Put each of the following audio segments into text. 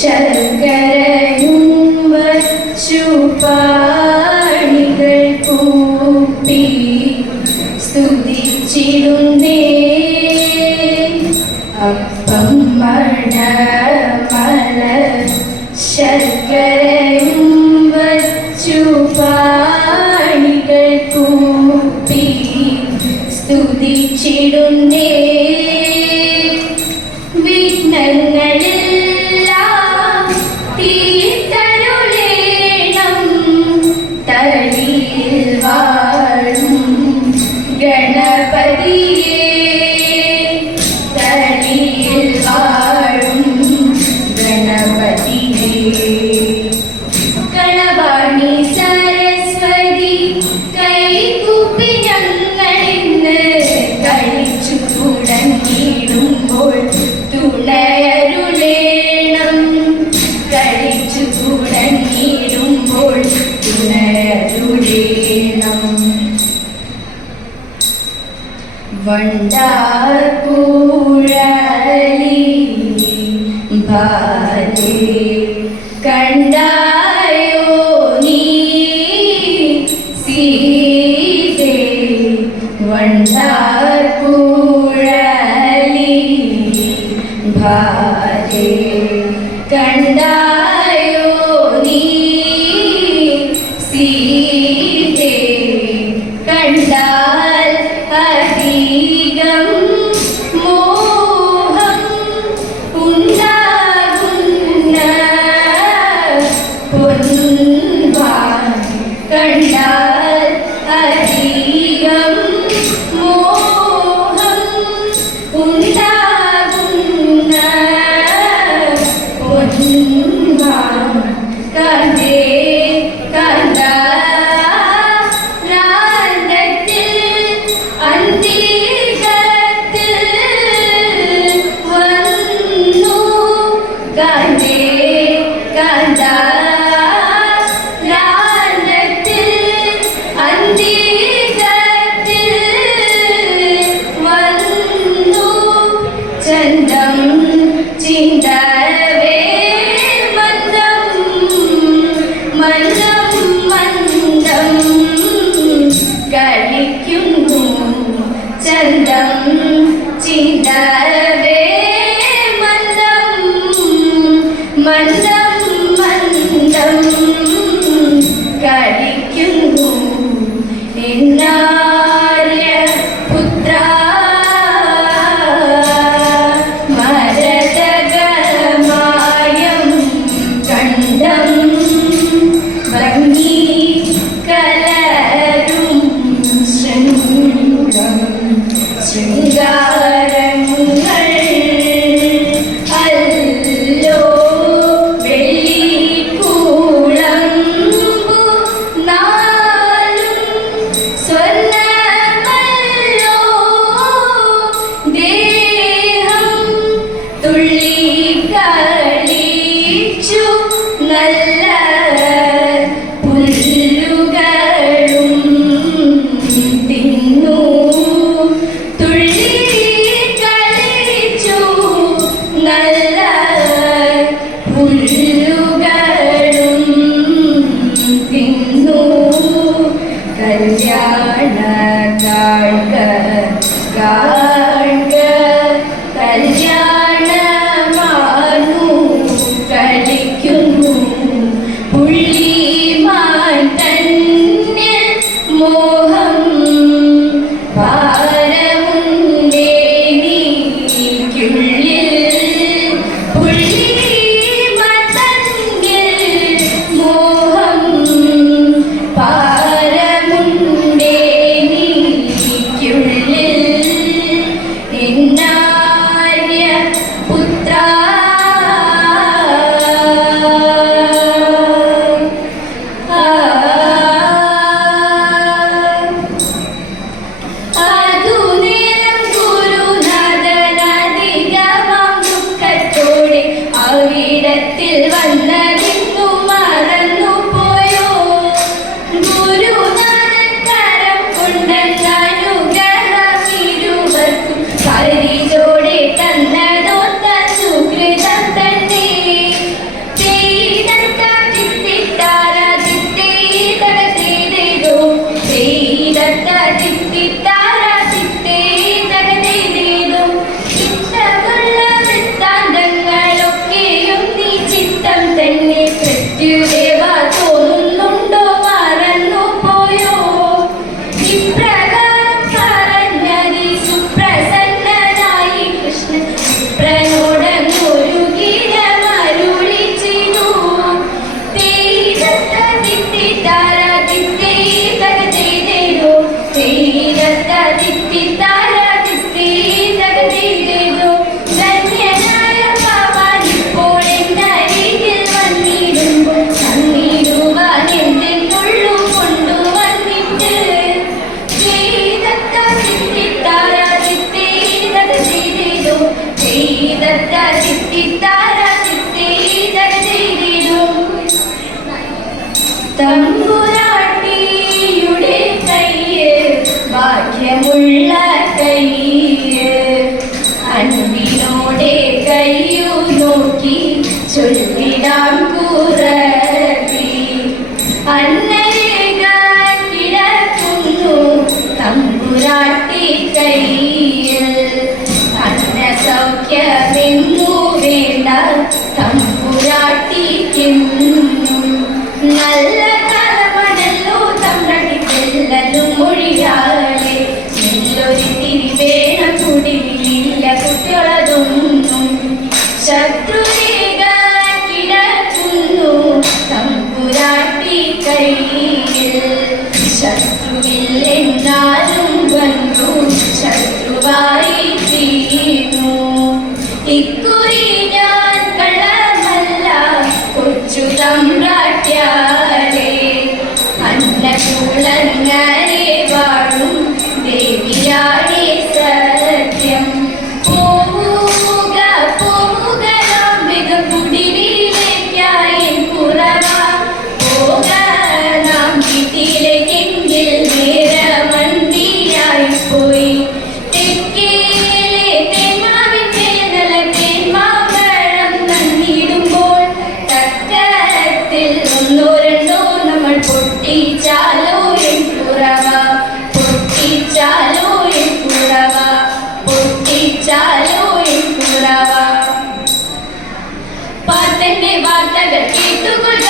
ശർക്കരയും വച്ചു പാണികൾ കൂപ്പി സ്തുതിച്ചിടുന്നേ. അപ്പം മണമല ശർക്കരയും വച്ചു പാണികൾ കൂപ്പി സ്തുതിച്ചിടുന്നേ. വിഘ്നങ്ങളെല്ലാം തീർത്തരുളേണം. തളിയിൽ വാഴും ഗണപതിയേ, തളിയിൽ വാഴും ഗണപതിയേ. കളവാണി സരസ്വതി കൈകൂപ്പി ഞങ്ങളിന്ന് കളിച്ചു തുടങ്ങിയിടുമ്പോൾ തുണയരുളേണം. കളിച്ചു തുടങ്ങിയിടുമ്പോൾ തുണയരുളേണം. വണ്ടാർകൂഴലി ബാലേ കണ്ടായോ നീ സീതേ. വണ്ടാർകൂഴലി ബാലേ കണ്ടായോ നീ സീതേ. കണ്ടാൽ അധികം മോഹം ഉണ്ടാകുന്ന പൊൻവാൻ. കണ്ടാൽ അധികം മോഹം ഉണ്ടാകുന്ന പൊൻവാൻ. കണ്ടേ കണ്ട കളിക്കുന്നു ചന്തം ചിന്തവേ മന്ദം മന്ദം മന്ദം കളിക്കുന്നു എന്നാര്യ പുത്ര മരതകമായം കണ്ഠം ഭംഗി ശൃംഗാരങ്ങൾ അല്ലോ വെള്ളിക്കൂളമ്പു നാലും സ്വർണ്ണമല്ലോ ദേഹം. തുള്ളിക്കളിച്ചു നല്ല പുല്ലുകളും തിന്നു. നല്ല പുല്ലുകളും തിന്നു. കല്യാണ കാഴ്ക കാഴ്ക കല്യാണമാ കഥകൾ കേട്ടുകൊള്ളുക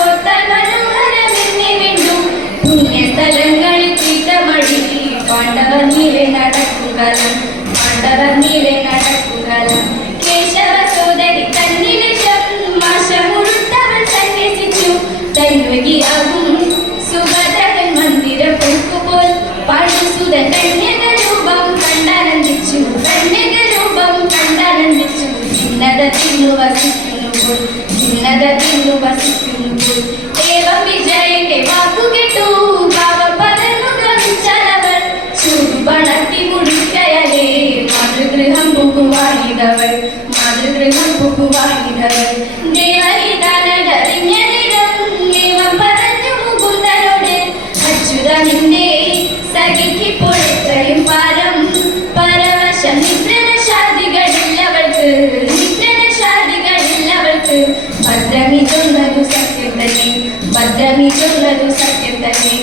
ഓർത്താൽ മനോഹരമെന്നേ വേണ്ടു പുണ്യസ്ഥലങ്ങളിൽ തീട്ടമടി പാണ്ഡവർ നീളെ നടക്കുകലം പാണ്ഡവർ നീളെ നടക്കുകലം കേശവ സോദരി തന്നിലെ മാഷമുഴുത്തവൾ സന്യസിച്ചു തന്വകിയാകും സുഭദ്രൻ മന്ദിര പൊക്കുപോൽ പാണ്ഡുസുത കന്യകരൂപം കണ്ടാനന്ദിച്ചു കന്യകരൂപം കണ്ടാനന്ദിച്ചു ഭിന്നത തിന്നു വസിക്കുന്നുപോൽ ഭിന്നത തിന്നു വസിക്കുന്നുപോൽ ഏവം വിജയന്റെ വാക്കുകെട്ടു ഭാവം പകർന്നു ഗമിച്ചാലവൾ ചൂടുപണത്തി മുടിക്കയലേ മാതൃഗൃഹം പുകുവാണിതവൾ മാതൃഗൃഹം പുകുവാണിതവൾ ദേവരിതാനറിഞ്ഞ നിരം ഏവം പറഞ്ഞു മുകുന്ദനോട് അച്യുത നിന്നെ സഖിക്കിപ്പോൾ എത്രയും പാരം പരവശം നിദ്രണശാദികളില്ലവൾക്ക് നിദ്രണശാദികളില്ലവൾക്ക് ഭദ്രമി ചൊന്നതു സത്യം തന്നെ ഭദ്രമി ചൊന്നതു സത്യം തന്നെ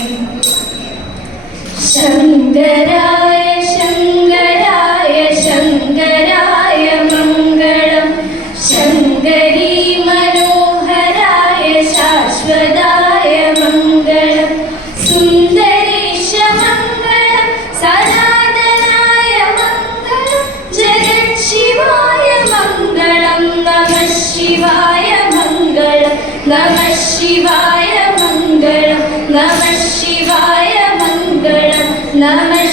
ശങ്കരായ ശങ്കരായ ശങ്കരായ മംഗളം ശങ്കരീ മനോഹരായ ശാശ്വതായ മംഗളം സുന്ദരീശ മംഗളം സനാതനായ മംഗളം ജഗത് ശിവായ മംഗളം നമഃ ശിവായ മംഗളം നമഃ ശിവായ മംഗളം നമഃ ശിവായ മംഗളം നമഃ